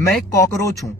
मैं एक कॉकरोच हूं।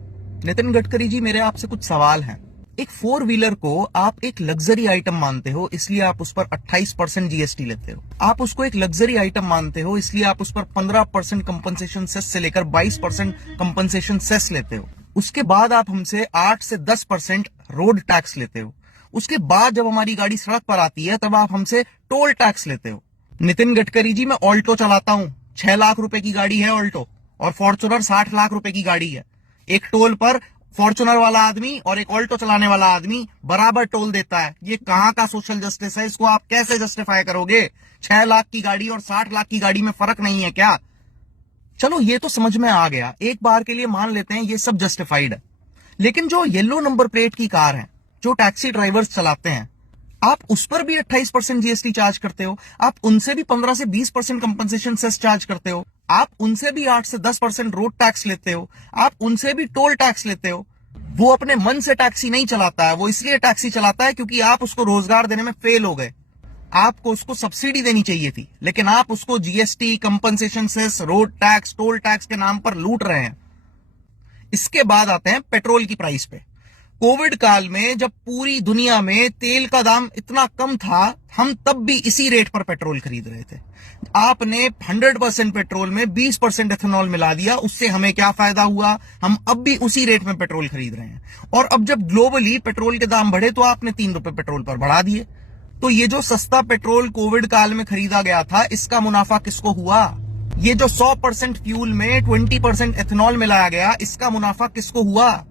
नितिन गडकरी जी, मेरे आपसे कुछ सवाल हैं। एक फोर व्हीलर को आप एक लग्जरी आइटम मानते हो, इसलिए आप उस पर 28% जीएसटी लेते हो। आप उसको एक लग्जरी आइटम मानते हो, इसलिए आप उस पर 15% कंपनसेशन सेस से लेकर 22% कंपनसेशन सेस लेते हो। उसके बाद आप हमसे 8 से 10% रोड टैक्स लेते हो। उसके बाद जब हमारी गाड़ी सड़क पर आती है तब आप हमसे टोल टैक्स लेते हो। नितिन गडकरी जी, मैं ऑल्टो चलाता हूं। 6 लाख रुपए की गाड़ी है ऑल्टो, और फॉर्च्यूनर 60 लाख रुपए की गाड़ी है। एक टोल पर फॉर्च्यूनर वाला आदमी और एक ऑल्टो चलाने वाला आदमी बराबर टोल देता है। ये कहां का सोशल जस्टिस है? इसको आप कैसे जस्टिफाई करोगे? 6 लाख की गाड़ी और 60 लाख की गाड़ी में फर्क नहीं है क्या? चलो, ये तो समझ में आ गया, एक बार के लिए मान लेते हैं ये सब जस्टिफाइड है। लेकिन जो येलो नंबर प्लेट की कार है, जो टैक्सी ड्राइवर्स चलाते हैं, आप उस पर भी 28% जीएसटी चार्ज करते हो। आप उनसे भी 15 से 20% कंपनसेशन सेस चार्ज करते हो। आप उनसे भी 8 से 10% रोड टैक्स लेते हो। आप उनसे भी टोल टैक्स लेते हो। वो अपने मन से टैक्सी नहीं चलाता है, वो इसलिए टैक्सी चलाता है क्योंकि आप उसको रोजगार देने में फेल हो गए। आपको उसको सब्सिडी देनी चाहिए थी, लेकिन आप उसको GST, compensation cess, road tax, toll tax के नाम पर लूट रहे हैं। इसके बाद आते हैं पेट्रोल की प्राइस पे। कोविड काल में जब पूरी दुनिया में तेल का दाम इतना कम था, हम तब भी इसी रेट पर पेट्रोल खरीद रहे थे। आपने 100% पेट्रोल में 20% एथेनॉल मिला दिया, उससे हमें क्या फायदा हुआ? हम अब भी उसी रेट में पेट्रोल खरीद रहे हैं। और अब जब ग्लोबली पेट्रोल के दाम बढ़े तो आपने 3 रुपए पेट्रोल पर बढ़ा दिए। तो ये जो सस्ता पेट्रोल कोविड काल में खरीदा गया था, इसका मुनाफा किसको हुआ? ये जो 100% फ्यूल में 20% एथेनॉल मिलाया गया, इसका मुनाफा किसको हुआ?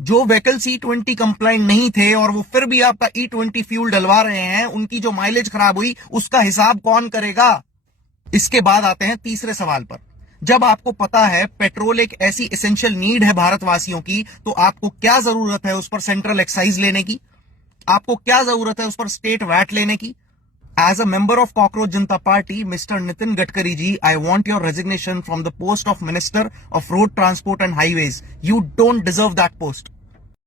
जो व्हीकल्स E20 कंप्लाइंट नहीं थे और वो फिर भी आपका E20 फ्यूल डलवा रहे हैं, उनकी जो माइलेज खराब हुई, उसका हिसाब कौन करेगा? इसके बाद आते हैं तीसरे सवाल पर। जब आपको पता है पेट्रोल एक ऐसी एसेंशियल नीड है भारतवासियों की, तो आपको क्या जरूरत है उस पर सेंट्रल एक्साइज लेने की? आपको क्या जरूरत है उस पर स्टेट वैट लेने की? As a member of Cockroach Janata Party, Mr. Nitin Gadkari ji, I want your resignation from the post of Minister of Road Transport and Highways. You don't deserve that post.